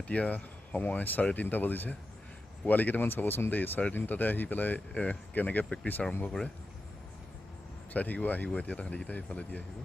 এতিয়া সময় 3:30 বাজিছে। পোৱালি কেইটামান চাবচোন দেই, 3:30 আহি পেলাই কেনেকৈ প্ৰেক্টিছ আৰম্ভ কৰে। চাই থাকিব, আহিব এতিয়া তাহাঁতিকেইটা এইফালেদি আহিব।